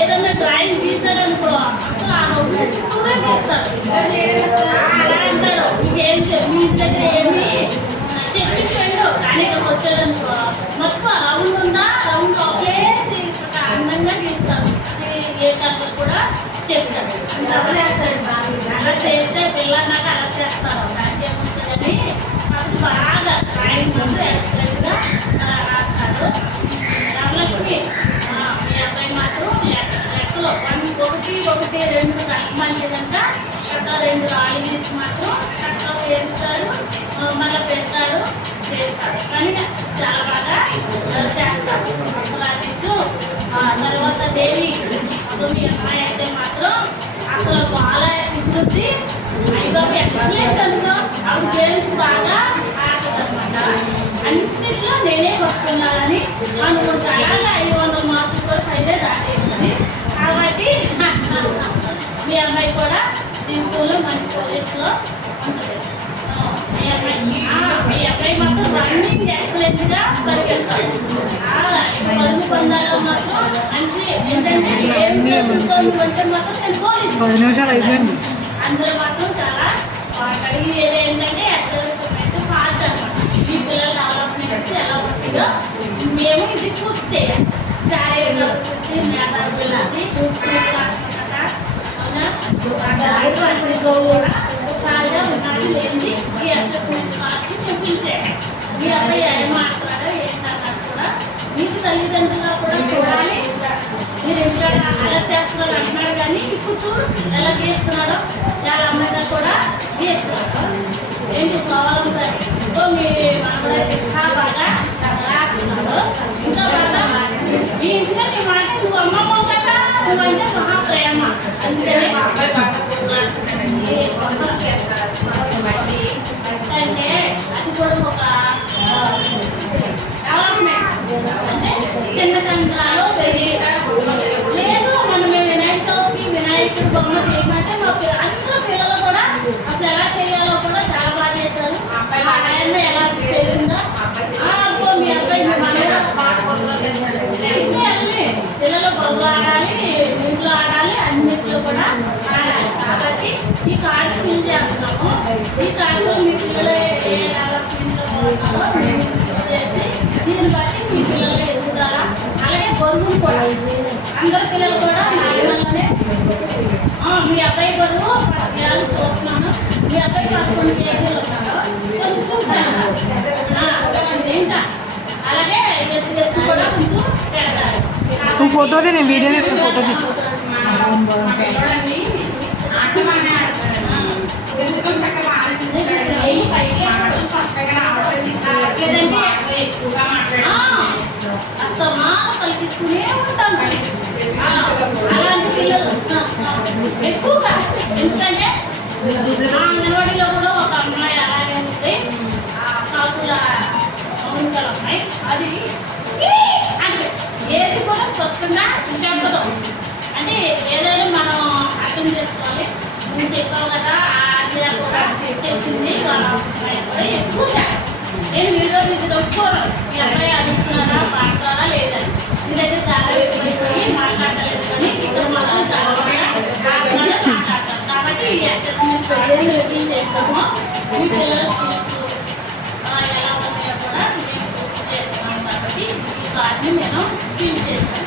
ఏదన్నా డ్రాయింగ్ గీసాడనుకో అసలు ఆ రోజు చుట్టూరే గీస్తాడు. అలా అంటాడు మీ ఇంటి దగ్గర ఏమి చెప్పించండు కానీ ఇక్కడికి వచ్చాడనుకో మొత్తం రౌండ్ ఉందా రౌండ్ లోపలే అందంగా గీస్తాడు. ఏ కథలు కూడా చెప్తాడు. అలా చేస్తే పిల్లలు నాకు అలా చేస్తారు. దానికి ఏముంటుందని అప్పుడు బాగా డ్రాయింగ్ ఎక్సలెంట్గా రాస్తాడు. రామలక్ష్మి మీ అబ్బాయి మాత్రం లెక్కలో 1 1 2 కట్టమంటేదంట కట్ట 2 రాళ్ళు గీసి మాత్రం కట్టలో వేస్తాడు, మళ్ళీ పెడతాడు, చేస్తాడు. కానీ చాలా బాగా చేస్తాడు. అసలు అదిచ్చు తర్వాత దేవి మీ అమ్మాయి అయితే మాత్రం అసలు బాగా విసురుద్ది. అయ్యబాబు ఎక్సలెంట్ అనుకో ఆవిడ గేమ్స్ బాగా ఆడుతుంది అనమాట. అన్నింటిలో నేనే వస్తున్నానని అనుకుంటా. అలాగే 500 మార్కులు కూడా పైదే దాటేస్తుంది. కాబట్టి మీ అమ్మాయి కూడా జీవితంలో మంచి పొజిషన్లో ఉంటుంది. మీ అబ్బాయి మాత్రం రన్నింగ్ ఎక్సలెంట్గా పరిగెడతాడు. పరుగు పందాల్లో మాత్రం మంచి ఏంటంటే ఏం చేస్తుంటే మాత్రం నేను పోలీసు అందులో మాత్రం చాలా అడిగి ఏంటంటే ఎక్సలెంట్ పార్ట్ అనమాట. మీ పిల్లల డెవలప్మెంట్ ఎలా ఉంటుందో మేము ఇది పూర్తి చేయాలి. శారీరక పూర్తి మేధా పిల్లలకి చూసుకుంటాం కదా. అవునా సహజ ఉన్నది లేని ఈ అసెస్మెంట్ పార్ట్స్ మేము పిలిచేయాలి. మీ అబ్బాయి ఏం మాట్లాడారో ఏంటన్నా కూడా మీకు తల్లిదండ్రులుగా కూడా చూడాలి. మీరు ఇంట్లో అలా చేస్తున్నారు అంటున్నాడు కానీ ఇప్పుడు చూడు ఎలా గీస్తున్నాడో చాలా అమ్మాయిగా కూడా గీస్తున్నాడు. ఏంటి సోమవారం గారు మీ మనవడైతే ఇంకా బాగా రాస్తున్నాడు. ఇంకా బాగా మీ ఇంట్లో నీ మాట నువ్వు అమ్మమ్మ కదా నువ్వంటే మహాప్రేమ అందుకనే అంటే అది కూడా ఒక డెవలప్మెంట్. అంటే చిన్నతంత్రాలు లేదు మనం వినాయక చవితికి వినాయకుడు బొమ్మ చేయమంటే మా అందరూ పిల్లలు కూడా అసలు ఎలా చేయాలో కూడా చాలా బాగా చేశారు. ఆయన ఎలా తెలిసిందో అబ్బో మీ అబ్బాయి పిల్లలు బొమ్మ ఆడాలి, ఇంట్లో ఆడాలి, అన్నింటిలో కూడా ఆడాలి. కాబట్టి ఈ కార్డు ఫిల్ చేస్తున్నాము. ఈ కార్డులో మీ పిల్లలు ఏ డెవలప్మెంట్లో పోతున్నారో మేము ఫిల్ చేసి దీన్ని బట్టి మీ పిల్లలు ఎదుగుదల అలాగే బరువులు కూడా అందరు పిల్లలు కూడా నార్మల్గానే మీ అబ్బాయి బరువు 10 గ్రాములు చూస్తున్నాను. మీ అబ్బాయి 11 కేజీలు ఉన్నాడు. కొంచెం ఇంకా అలాగే ఎత్తు కూడా కొంచెం పెడతారు. ఫోటో నేను వీడియో ఫోటో అస్తమానం పలికిస్తూనే ఉంటాం. అలాంటి పిల్లలు ఎక్కువగా ఎందుకంటే అంగన్వాడీలో కూడా ఒక అమ్మాయి అలాగే ఉంది. కాకుల మౌనికలు అమ్మాయి అది అంటే ఏది కూడా స్పష్టంగా చెప్పదు. అంటే ఏదైనా మనం అర్థం చేసుకోవాలి. నువ్వు చెప్పావు కదా చెప్పింది వాళ్ళ అమ్మాయి కూడా ఎక్కువ శాతం నేను వీడియో తీసి చూడను. మీ అబ్బాయి అడుగుతున్నారా పాడతారా లేదని మీ దగ్గర చాలా ఎక్కువైపోయి మాట్లాడలేదు కానీ ఇక్కడ మాత్రం చాలా మాట్లాడతారు. కాబట్టి ఈ అసెస్మెంట్ ఫీల్ చేస్తాము. మీ పిల్లల స్కిల్స్ ఎలా ఉన్నాయో కూడా మేము చేస్తాము. కాబట్టి ఈ కార్డ్ని నేను ఫీల్ చేస్తాను.